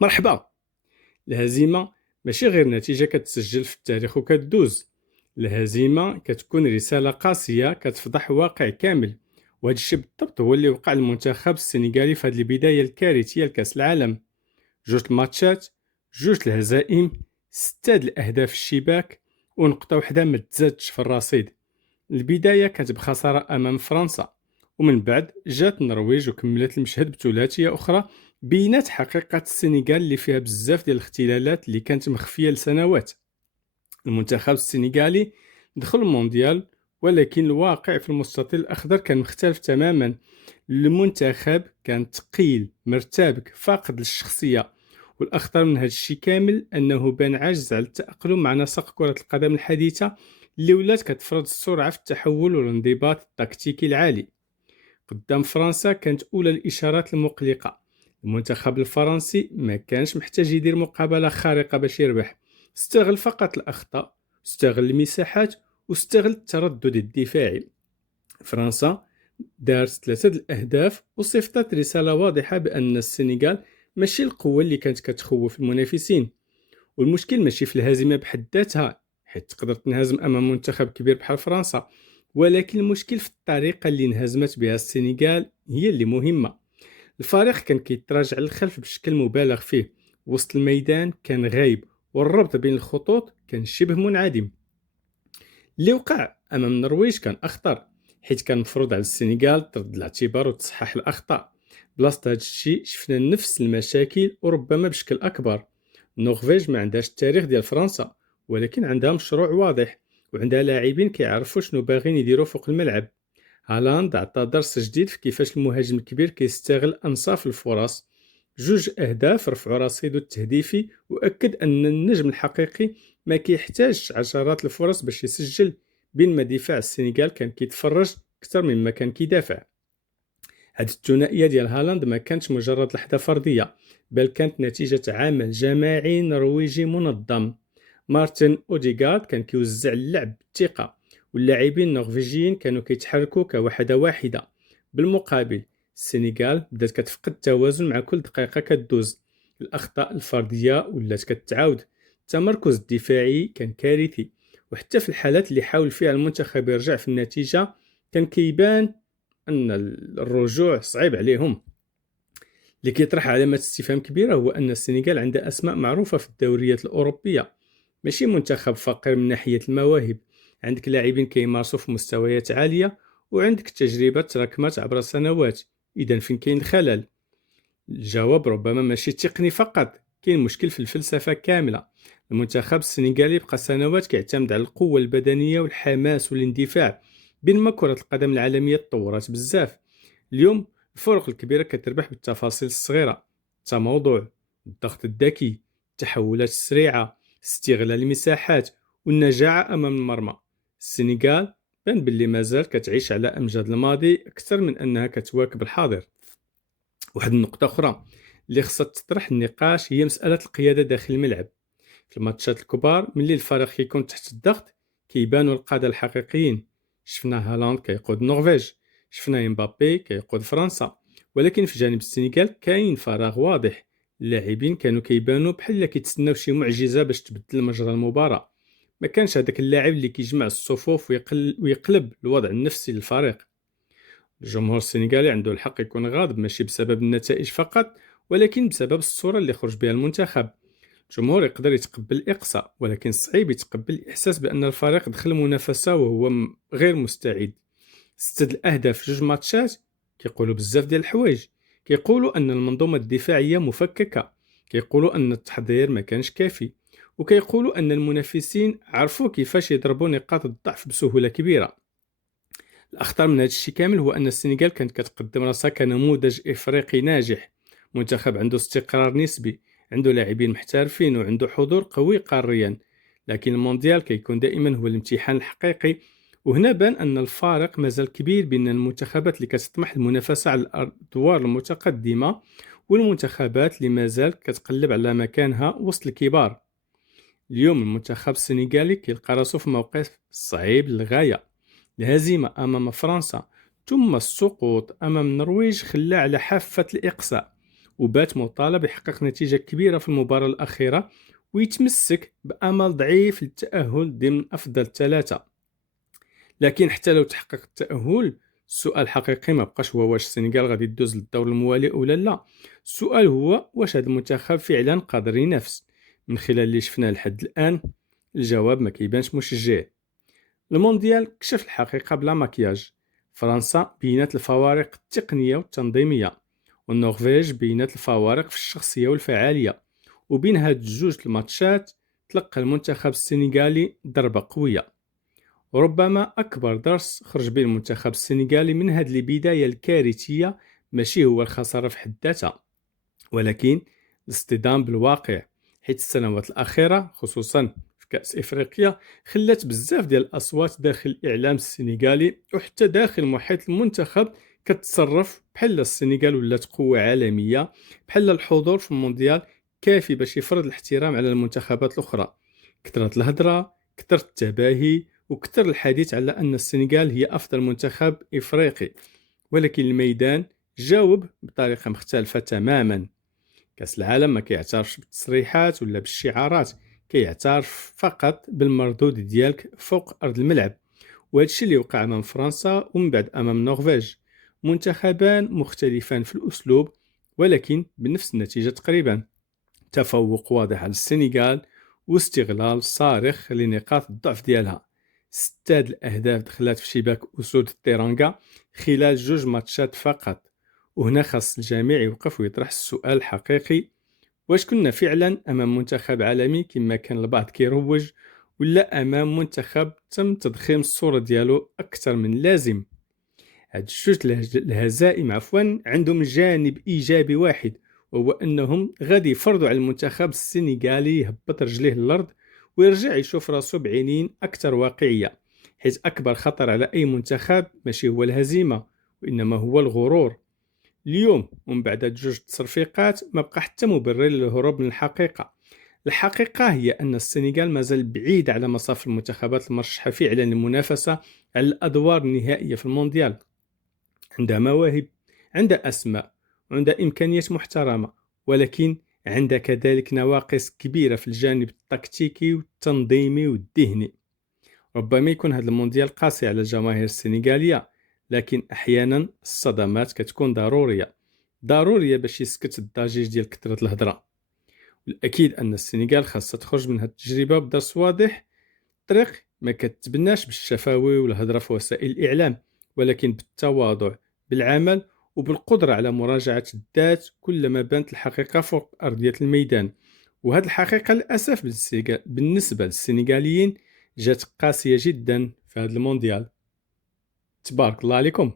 مرحبا. الهزيمة ماشي غير نتيجة كتسجل في التاريخ وكتدوز. الهزيمة كتكون رسالة قاسية كتفضح واقع كامل، وهذا الشيء بالضبط هو اللي وقع للمنتخب السنغالي في هذه البداية الكارثية لكأس العالم. جوج الماتشات، جوج الهزائم، 6 الأهداف في الشباك، ونقطة وحدة ما تزادش في الرصيد. البداية كانت بخسارة أمام فرنسا، ومن بعد جات النرويج وكملت المشهد بثلاثية أخرى بينات حقيقة السنغال اللي فيها بزاف ديال الاختلالات اللي كانت مخفية لسنوات. المنتخب السنغالي دخل المونديال، ولكن الواقع في المستطيل الأخضر كان مختلف تماما. المنتخب كان ثقيل مرتبك فاقد للشخصية، والأخطر من هذا الشيء كامل أنه بان عاجز على التأقلم مع نسق كرة القدم الحديثة اللي ولات كتفرض السرعة في التحول والانضباط التكتيكي العالي. قدام فرنسا كانت أولى الإشارات المقلقة. المنتخب الفرنسي ما كانش محتاج يدير مقابلة خارقة باش يربح، استغل فقط الأخطاء، استغل المساحات، واستغل التردد الدفاعي. فرنسا دارت 3 الأهداف وصيفطت رسالة واضحة بأن السنغال ماشي القوة اللي كانت كتخوف المنافسين. والمشكل ماشي في الهزيمة بحد ذاتها، حيت تقدر تنهزم أمام منتخب كبير بحال فرنسا، ولكن المشكل في الطريقة اللي انهزمت بها السنغال هي اللي مهمة. الفريق كان كيتراجع للخلف بشكل مبالغ فيه، وسط الميدان كان غايب، والربط بين الخطوط كان شبه منعدم. اللي وقع أمام النرويج كان أخطر، حيث كان مفروض على السنغال ترد الاعتبار وتصحح الأخطاء. بلاصة هذا الشيء شفنا نفس المشاكل وربما بشكل أكبر. النرويج ما عندهاش التاريخ ديال فرنسا، ولكن عندها مشروع واضح، وعندها لاعبين كيعرفوا شنو باغيين يديروا فوق الملعب. هالاند عطى درس جديد في كيفاش المهاجم الكبير كيستغل أنصاف الفرص. 2 أهداف رفعوا رصيده التهديفي، وأكد أن النجم الحقيقي ما كيحتاجش عشرات الفرص باش يسجل، بينما دفاع السنغال كان كيتفرج أكثر مما كان كيدافع. هذه الثنائية ديال هالاند ما كانتش مجرد لحظة فردية، بل كانت نتيجة عمل جماعي نرويجي منظم. مارتن أوديغارد كان كيوزع اللعب بالثقة، واللاعبين النرويجيين كانوا كيتحركوا كوحدة واحدة. بالمقابل السنغال بدات كتفقد التوازن مع كل دقيقة كدوز. الأخطاء الفردية ولات كتعاود، التمركز الدفاعي كان كارثي، وحتى في الحالات اللي حاول فيها المنتخب يرجع في النتيجة كان كيبان أن الرجوع صعيب عليهم. اللي كيطرح علامة استفهام كبيرة هو أن السنغال عندها أسماء معروفة في الدوريات الأوروبية، ماشي منتخب فقير من ناحية المواهب. عندك لاعبين كيمارسوا في مستويات عالية، وعندك تجربة تراكمات عبر السنوات. إذا فين كاين الخلل؟ الجواب ربما ماشي تقني فقط، كاين مشكل في الفلسفة كاملة. المنتخب السنغالي بقى سنوات كيعتمد على القوة البدنية والحماس والاندفاع، بينما كرة القدم العالمية تطورات بزاف. اليوم الفرق الكبيرة كتربح بالتفاصيل الصغيرة: التموضع، الضغط الذكي، التحولات السريعة، استغلال المساحات، والنجاعة أمام المرمى. السنغال بان باللي مازال كتعيش على أمجاد الماضي أكثر من أنها كتواكب الحاضر. واحد النقطة أخرى اللي خصها تطرح النقاش هي مسألة القيادة داخل الملعب. في الماتشات الكبار ملي الفريق كيكون تحت الضغط كيبانوا القادة الحقيقيين. شفنا هالاند كيقود النرويج، شفنا امبابي كيقود فرنسا، ولكن في جانب السنغال كاين فراغ واضح. اللاعبين كانوا كيبانوا بحال اللي كيتسناو شي معجزة باش تبدل مجرى المباراة. ما كانش هذاك اللاعب اللي كيجمع الصفوف ويقلب الوضع النفسي للفريق. الجمهور السنغالي عنده الحق يكون غاضب، ماشي بسبب النتائج فقط، ولكن بسبب الصورة اللي خرج بها المنتخب. الجمهور يقدر يتقبل الإقصاء، ولكن صعيب يتقبل الإحساس بأن الفريق دخل المنافسة وهو غير مستعد. 6 الأهداف في 2 ماتشات كيقولوا بزاف ديال الحوايج. كيقولوا أن المنظومة الدفاعية مفككة، كيقولوا أن التحضير ما كانش كافي، وكيقولوا أن المنافسين عرفوا كيفاش يضربوا نقاط الضعف بسهولة كبيرة. الأخطر من هذا الشيء كامل هو أن السنغال كانت كتقدم راسها كنموذج إفريقي ناجح، منتخب عنده استقرار نسبي، عنده لاعبين محترفين، وعنده حضور قوي قاريا. لكن المونديال كيكون دائما هو الامتحان الحقيقي، وهنا بان أن الفارق مازال كبير بين المنتخبات اللي كتطمح للمنافسة على الأدوار المتقدمة والمنتخبات اللي مازال كتقلب على مكانها وسط الكبار. اليوم المنتخب السنغالي كيلقى راسو في موقف صعيب للغاية. الهزيمة أمام فرنسا ثم السقوط أمام النرويج خلاه على حافة الإقصاء، وبات مطالب يحقق نتيجة كبيرة في المباراة الأخيرة ويتمسك بأمل ضعيف للتأهل ضمن أفضل ثلاثة. لكن حتى لو تحقق التأهل، السؤال الحقيقي ما بقاش هو واش السنغال غادي تدوز للدور الموالي ولا لا. السؤال هو واش هذا المنتخب فعلا قادر ينافس. من خلال اللي شفناه لحد الآن الجواب ما كيبانش مشجع. المونديال كشف الحقيقة بلا مكياج. فرنسا بينات الفوارق التقنية والتنظيمية، والنرويج بينات الفوارق في الشخصية والفعالية. وبين هاد جوج الماتشات تلقى المنتخب السنغالي ضربة قوية. وربما أكبر درس خرج به المنتخب السنغالي من هاد البداية الكارثية ماشي هو الخسارة في حد ذاتها، ولكن الاصطدام بالواقع. حيت السنوات الأخيرة خصوصا في كأس إفريقيا خلات بزاف ديال الأصوات داخل الإعلام السنغالي وحتى داخل محيط المنتخب كتصرف بحال السنغال ولات قوة عالمية، بحال الحضور في المونديال كافي باش يفرض الاحترام على المنتخبات الأخرى. كثرت الهضرة، كثرت التباهي، وكثر الحديث على أن السنغال هي أفضل منتخب إفريقي. ولكن الميدان جاوب بطريقة مختلفة تماما. كأس العالم ما كيعترفش بالتصريحات ولا بالشعارات، كيعترف فقط بالمردود ديالك فوق أرض الملعب. وهذا الشيء اللي وقع أمام فرنسا ومن بعد أمام النرويج. منتخبان مختلفان في الأسلوب ولكن بنفس النتيجة تقريبا. تفوق واضح على السنغال واستغلال صارخ لنقاط الضعف ديالها. 6 الأهداف دخلت في شباك أسود التيرانغا خلال 2 ماتشات فقط. وهنا خاص الجميع يوقف ويطرح السؤال الحقيقي: واش كنا فعلا أمام منتخب عالمي كما كان البعض كيروج، ولا أمام منتخب تم تضخيم الصورة ديالو أكثر من اللازم؟ هاد الجوج الهزائم عندهم جانب إيجابي واحد، وهو أنهم غادي يفرضوا على المنتخب السنغالي يهبط رجليه للأرض ويرجع يشوف راسو بعينين أكثر واقعية. حيث أكبر خطر على أي منتخب ماشي هو الهزيمة، وإنما هو الغرور. اليوم ومن بعد هاد 2 تصرفيقات ما بقى حتى مبرر للهروب من الحقيقة. الحقيقة هي أن السنغال مازال بعيد على مصاف المنتخبات المرشحة فعلا للمنافسة على الأدوار النهائية في المونديال. عندها مواهب، عندها أسماء، وعندها إمكانيات محترمة، ولكن عندها كذلك نواقص كبيرة في الجانب التكتيكي والتنظيمي والذهني. ربما يكون هذا المونديال قاسي على الجماهير السنغالية، لكن أحيانا الصدمات كتكون ضرورية باش يسكت الضجيج ديال كثرة الهضرة. والأكيد أن السنغال خاصها تخرج من هذه التجربة بدرس واضح. الطريق ما كتبناش بالشفاوي والهضرة في وسائل الإعلام، ولكن بالتواضع، بالعمل، وبالقدرة على مراجعة الذات كلما بانت الحقيقة فوق أرضية الميدان. وهذه الحقيقة للأسف بالنسبة للسنغاليين جات قاسية جدا في هذا المونديال. تبارك الله عليكم.